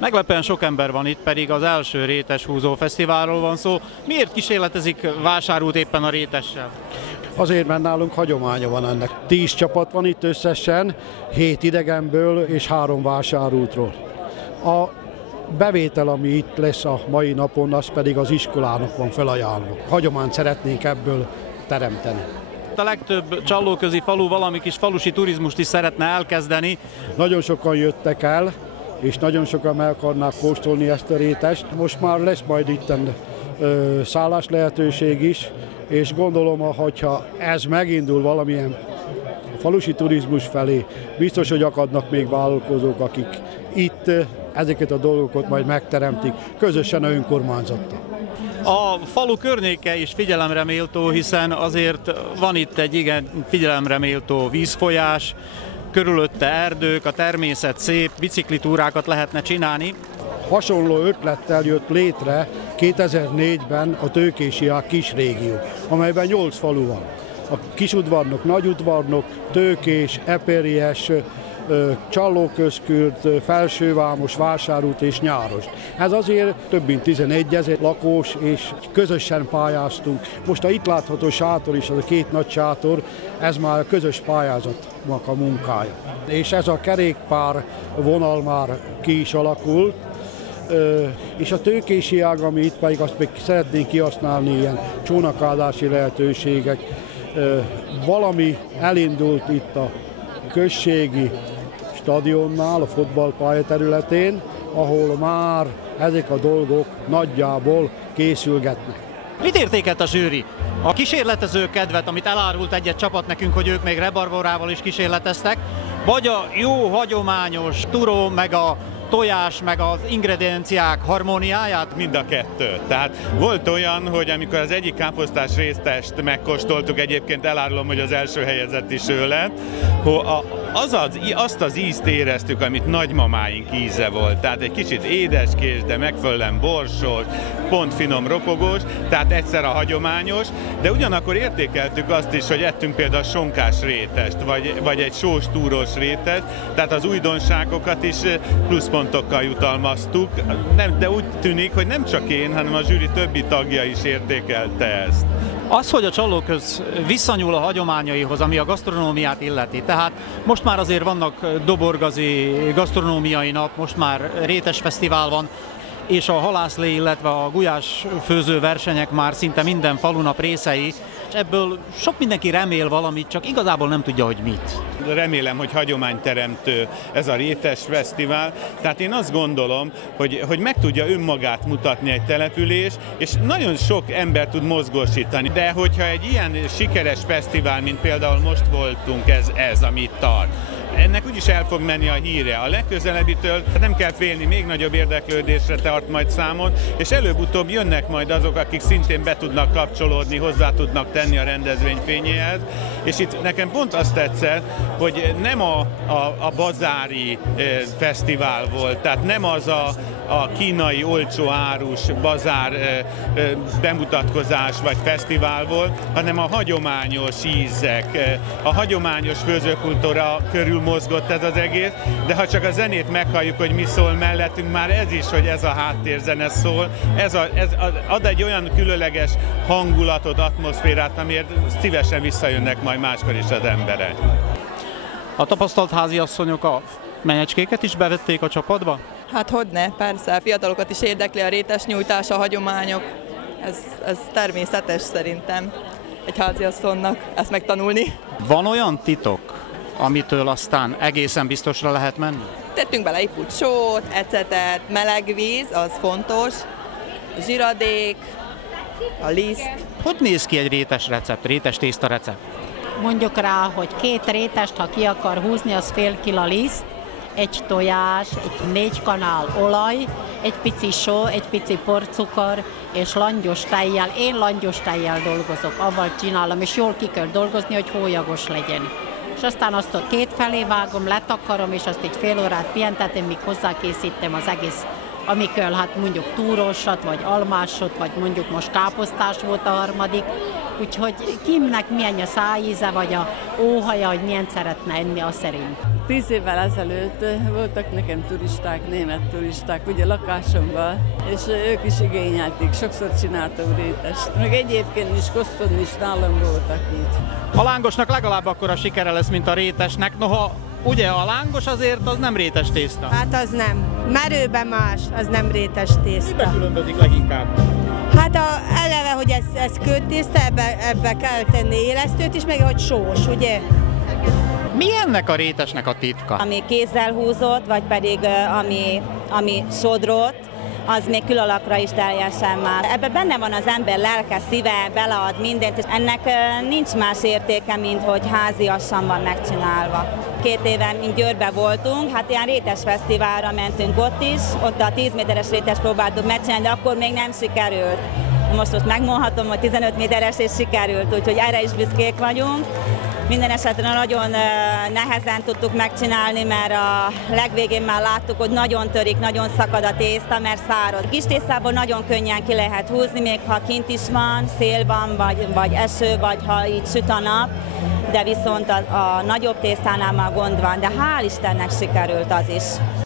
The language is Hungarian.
Meglepően sok ember van itt, pedig az első Rétes Húzó Fesztiválról van szó. Miért kísérletezik Vásárút éppen a rétessel? Azért, mert nálunk hagyománya van ennek. 10 csapat van itt összesen, 7 idegenből és 3 Vásárútról. A bevétel, ami itt lesz a mai napon, az pedig az iskolának van felajánlva. Hagyományt szeretnénk ebből teremteni. A legtöbb csallóközi falu valami kis falusi turizmust is szeretne elkezdeni. Nagyon sokan jöttek el, és nagyon sokan meg akarnák kóstolni ezt a rétest. Most már lesz majd itten szállás lehetőség is, és gondolom, hogyha ez megindul valamilyen falusi turizmus felé, biztos, hogy akadnak még vállalkozók, akik itt ezeket a dolgokat majd megteremtik, közösen a önkormányzattal. A falu környéke is figyelemre méltó, hiszen azért van itt egy igen figyelemre méltó vízfolyás, körülötte erdők, a természet szép, biciklitúrákat lehetne csinálni. Hasonló ötlettel jött létre 2004-ben a Tőkésiák kisrégió, amelyben 8 falu van. A Kisudvarnok, Nagyudvarnok, Tőkés, Eperjes, Csallóközkürt, Felsővámos, Vásárút és Nyárost. Ez azért több mint 11 000 lakós, és közösen pályáztunk. Most a itt látható sátor is, az a 2 nagy sátor, ez már a közös pályázatnak a munkája. És ez a kerékpár vonal már ki is alakult, és a tőkési ág, ami itt pedig azt még szeretnénk kihasználni, ilyen csónakázási lehetőségek. Valami elindult itt a községi stadionnál, a futballpálya területén, ahol már ezek a dolgok nagyjából készülgetnek. Mit értékelt a zsűri? A kísérletező kedvet, amit elárult egy-egy csapat nekünk, hogy ők még rebarborával is kísérleteztek, vagy a jó hagyományos turó, meg a tojás, meg az ingredienciák harmóniáját? Mind a kettő. Tehát volt olyan, hogy amikor az egyik káposztás résztest megkóstoltuk, egyébként elárulom, hogy az első helyezett is ő lett, azt az ízt éreztük, amit nagymamáink íze volt. Tehát egy kicsit édeskés, de megfelelően borsos, pont finom ropogós, tehát egyszer a hagyományos, de ugyanakkor értékeltük azt is, hogy ettünk például sonkás rétest, vagy egy sós túros rétest, tehát az újdonságokat is pluszpontokkal jutalmaztuk, de úgy tűnik, hogy nem csak én, hanem a zsűri többi tagja is értékelte ezt. Az, hogy a Csallóköz visszanyúl a hagyományaihoz, ami a gasztronómiát illeti, tehát most már azért vannak doborgazi gasztronómiai nap, most már Rétes Fesztivál van, és a halászlé, illetve a gulyás főző versenyek már szinte minden falunap részei, és ebből sok mindenki remél valamit, csak igazából nem tudja, hogy mit. Remélem, hogy hagyományteremtő ez a Rétes Fesztivál, tehát én azt gondolom, hogy meg tudja önmagát mutatni egy település, és nagyon sok ember tud mozgósítani, de hogyha egy ilyen sikeres fesztivál, mint például most voltunk, ez amit tart, ennek úgyis el fog menni a híre. A legközelebbitől nem kell félni, még nagyobb érdeklődésre tart majd számon, és előbb-utóbb jönnek majd azok, akik szintén be tudnak kapcsolódni, hozzá tudnak tenni a rendezvény fényéhez. És itt nekem pont azt tetszett, hogy nem a bazári fesztivál volt, tehát nem az a kínai olcsó árus bazár bemutatkozás vagy fesztivál volt, hanem a hagyományos ízek, a hagyományos főzőkultúra körül mozgott ez az egész, de ha csak a zenét meghalljuk, hogy mi szól mellettünk, már ez is, hogy ez a háttérzene szól, ez ad egy olyan különleges hangulatot, atmoszférát, amiért szívesen visszajönnek majd máskor is az emberek. A tapasztalt háziasszonyok a menyecskéket is bevették a csapatba? Hát hogyne, persze, fiatalokat is érdekli a rétes nyújtás, a hagyományok. Ez természetes szerintem egy háziasszonynak ezt megtanulni. Van olyan titok, amitől aztán egészen biztosra lehet menni? Tettünk bele ipult sót, ecetet, meleg víz, az fontos, zsiradék, a liszt. Hogy néz ki egy rétes recept, rétes tészta recept? Mondjuk rá, hogy 2 rétest, ha ki akar húzni, az fél kila liszt, egy tojás, egy 4 kanál olaj, egy pici só, egy pici porcukor, és langyos tejjel. Én langyos tejjel dolgozok, avval csinálom, és jól ki kell dolgozni, hogy hólyagos legyen. És aztán azt a 2 felé vágom, letakarom, és azt egy fél órát pihentetem, míg hozzákészítem az egész amikor hát mondjuk túrósat, vagy almásot, vagy mondjuk most káposztás volt a harmadik, úgyhogy kimnek milyen a szájíze, vagy a óhaja, hogy milyen szeretne enni a szerint. 10 évvel ezelőtt voltak nekem turisták, német turisták, ugye lakásomban, és ők is igényelték, sokszor csináltam rétest. Meg egyébként is Koszton is nálam voltak itt. A lángosnak legalább akkora sikere lesz, mint a rétesnek, noha ugye a lángos azért az nem rétes tészta. Hát az nem. Merőben más, az nem rétes tészta. Miben különbözik leginkább? Hát eleve, hogy ez kőtészta, ebbe kell tenni élesztőt is, meg hogy sós, ugye? Mi ennek a rétesnek a titka? Ami kézzel húzott, vagy pedig ami sodrott, az még külalakra is teljesen más. Ebben benne van az ember lelke, szíve, belead mindent, és ennek nincs más értéke, mint hogy háziasan van megcsinálva. 2 éve mint Győrben voltunk, hát ilyen rétes fesztiválra mentünk ott is, ott a 10 méteres rétes próbáltuk megcsinálni, de akkor még nem sikerült. Most megmondhatom, hogy 15 méteres és sikerült, úgyhogy erre is büszkék vagyunk. Minden esetre nagyon nehezen tudtuk megcsinálni, mert a legvégén már láttuk, hogy nagyon törik, nagyon szakad a tészta, mert száraz. Kis tésztából nagyon könnyen ki lehet húzni, még ha kint is van, szél van, vagy eső, vagy ha így süt a nap, de viszont a nagyobb tésztánál már gond van, de hál' Istennek sikerült az is.